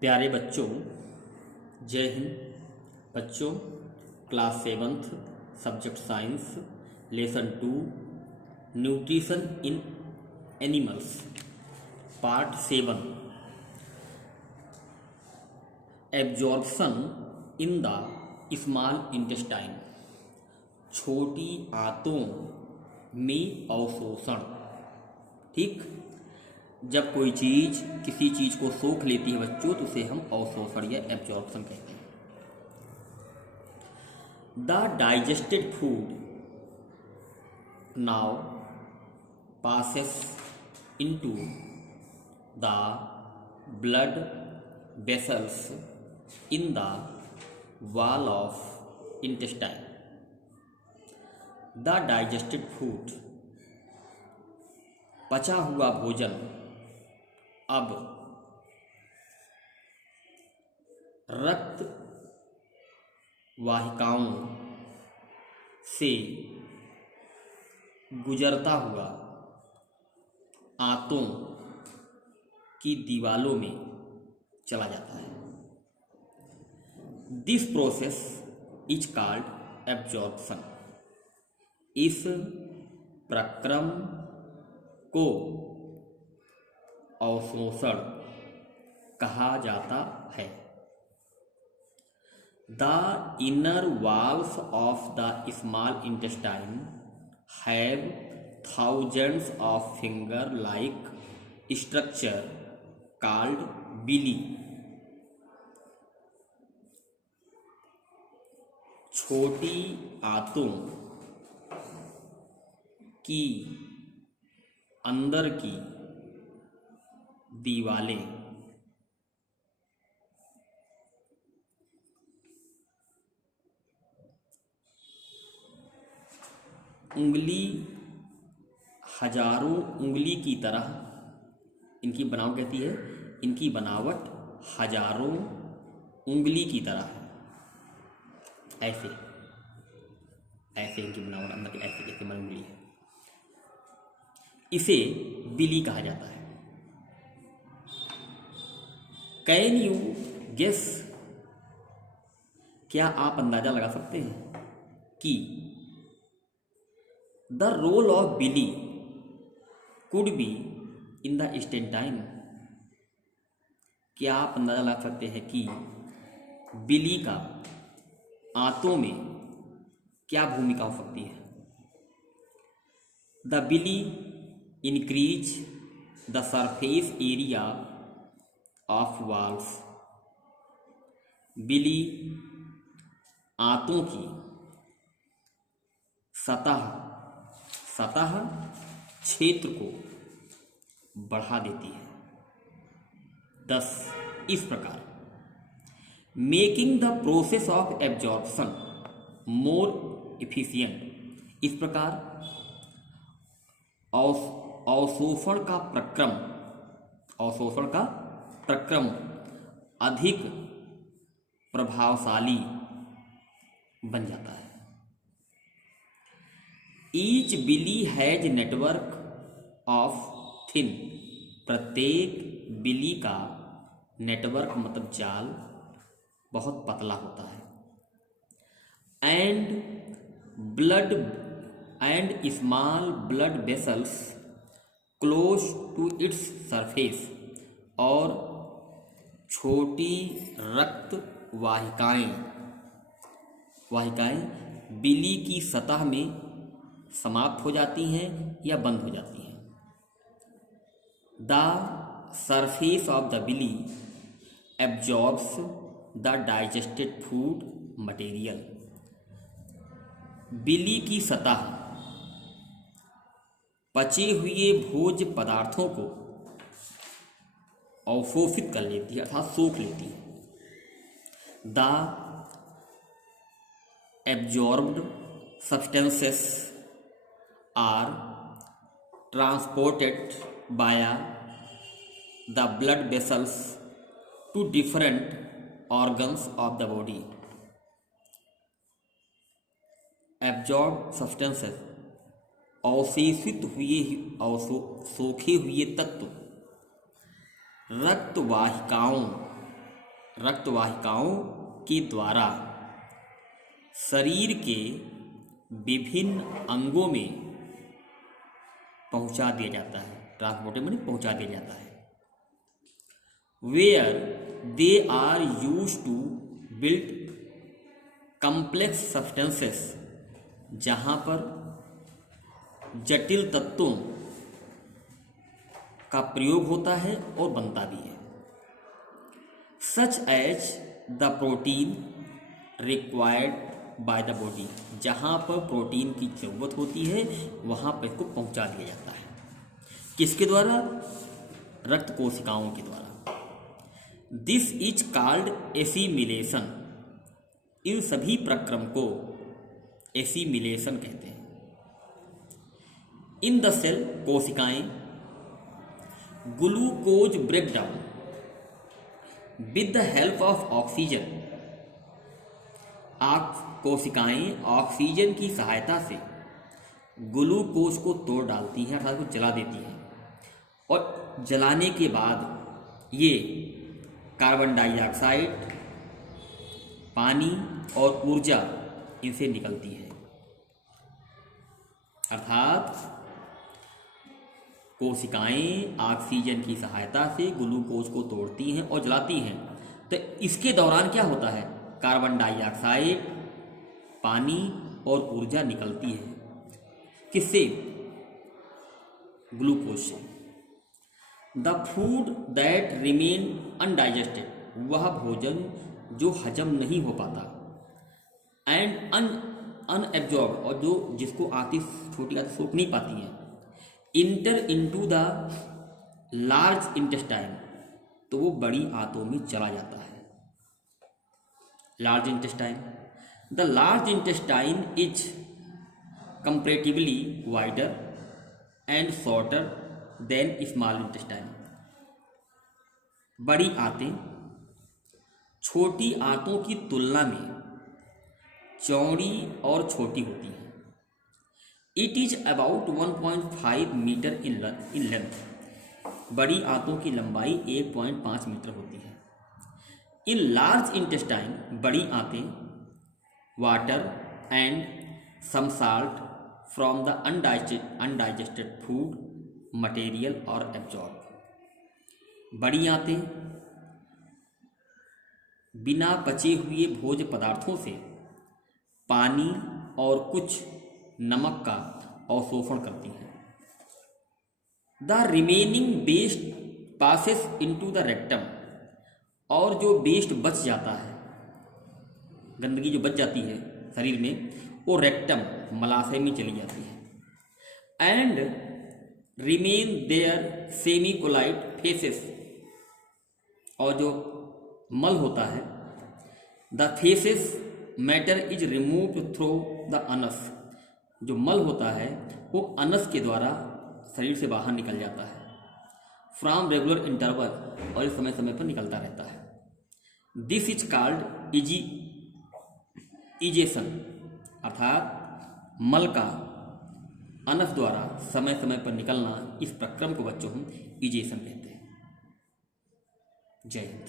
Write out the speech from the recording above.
प्यारे बच्चों, जय हिंद। बच्चों, class 7th subject science lesson 2 nutrition in animals part 7 absorption in the small intestine, छोटी आंतों में अवशोषण। ठीक, जब कोई चीज किसी चीज को सोख लेती है बच्चों, तो उसे हम अवशोषण या एब्जॉर्प्शन कहते हैं। The digested food now passes into the blood vessels in the wall of intestine. The digested food, पचा हुआ भोजन अब रक्त वाहिकाओं से गुजरता हुआ आंतों की दीवालों में चला जाता है। This process is called absorption. इस प्रक्रम को अवशोषण कहा जाता है। The inner walls of the small intestine have thousands of finger-like structure called villi. छोटी आंतों की अंदर की दीवालें उंगली हजारों उंगली की तरह, इनकी बनावट कहती है, इनकी बनावट हजारों उंगली की तरह है। ऐसे ऐसे इनकी बनावट अंदर की ऐसे जैसे उंगली है। इसे बिली कहा जाता है। कैन यू गेस, क्या आप अंदाजा लगा सकते हैं कि the role of villi could be in the intestine. क्या आप अंदाजा लगा सकते हैं कि बिली का आंतों में क्या भूमिका हो सकती है? The villi increase the surface area of walls. Villi आंतों की सतह क्षेत्र को बढ़ा देती है। 10 इस प्रकार making the process of absorption more efficient. इस प्रकार अवशोषण का प्रक्रम अधिक प्रभावशाली बन जाता है। Each villi has network of thin. प्रत्येक बिली का नेटवर्क मतलब जाल बहुत पतला होता है। And small blood vessels close to its surface. और छोटी रक्त वाहिकाएं बिली की सतह में समाप्त हो जाती हैं या बंद हो जाती हैं। The surface of the villi absorbs the digested food material. Villi की सतह पचे हुए भोज्य पदार्थों को अवशोषित कर लेती है, अर्थात सोख लेती है। The absorbed substances are transported via the blood vessels to different organs of the body. Absorbed substances, अवशेषित हुए सोखे हुए तत्व रक्त वाहिकाओं रक्तवाहिकाओं के द्वारा शरीर के विभिन्न अंगों में पहुंचा दिया जाता है। ट्रांसपोर्टेड माने पहुंचा दिया जाता है। Where they are use to build complex substances, जहां पर जटिल तत्वों का प्रयोग होता है और बनता भी है। Such as the protein required by the body, जहाँ पर प्रोटीन की ज़रूरत होती है वहाँ पर इसको पहुँचा दिया जाता है। किसके द्वारा? रक्त कोशिकाओं के द्वारा। This is called assimilation. इन सभी प्रक्रम को एसिमिलेशन कहते हैं। इन द सेल, कोशिकाएं glucose breakdown with the help of oxygen, कोशिकाएं ऑक्सीजन की सहायता से ग्लूकोज को तोड़ डालती हैं, अर्थात को जला देती हैं, और जलाने के बाद ये कार्बन डाइऑक्साइड, पानी और ऊर्जा इनसे निकलती है। अर्थात कोशिकाएं ऑक्सीजन की सहायता से ग्लूकोज को तोड़ती हैं और जलाती हैं। तो इसके दौरान क्या होता है? कार्बन डाइऑक्साइड, पानी और ऊर्जा निकलती है। किससे? ग्लूकोज से। The food that remain undigested, वह भोजन जो हजम नहीं हो पाता, एंड अनएब्जॉर्ब, और जो जिसको छोटी आंतें सोख नहीं पाती हैं, inter into the large intestine, तो वो बड़ी आंतों में चला जाता है। Large intestine, the large intestine is comparatively wider and shorter than small intestine. बड़ी आंतें छोटी आंतों की तुलना में चौड़ी और छोटी होती हैं। It is about 1.5 metre in length. बड़ी आंतों की लंबाई 1.5 मीटर होती है। इन लार्ज इंटेस्टाइन, बड़ी आंतें water and some salt from the undigested food material और एब्जॉर्ब। बड़ी आंतें बिना पचे हुए भोज्य पदार्थों से पानी और कुछ नमक का अवशोषण करती हैं। The remaining waste passes into the rectum, और जो वेस्ट बच जाता है, गंदगी जो बच जाती है शरीर में, वो रेक्टम, मलाशय में चली जाती है। एंड रिमेन देयर सेमीकोलाइट फेसेस, और जो मल होता है, the faces matter is removed through the Anas, जो मल होता है वो अनस के द्वारा शरीर से बाहर निकल जाता है। फ्रॉम रेगुलर इंटरवल, और इस समय समय पर निकलता रहता है। दिस इज कॉल्ड इजेशन, अर्थात मल का अनस द्वारा समय समय पर निकलना, इस प्रक्रम को बच्चों हम इजेशन कहते हैं। जय हिंद।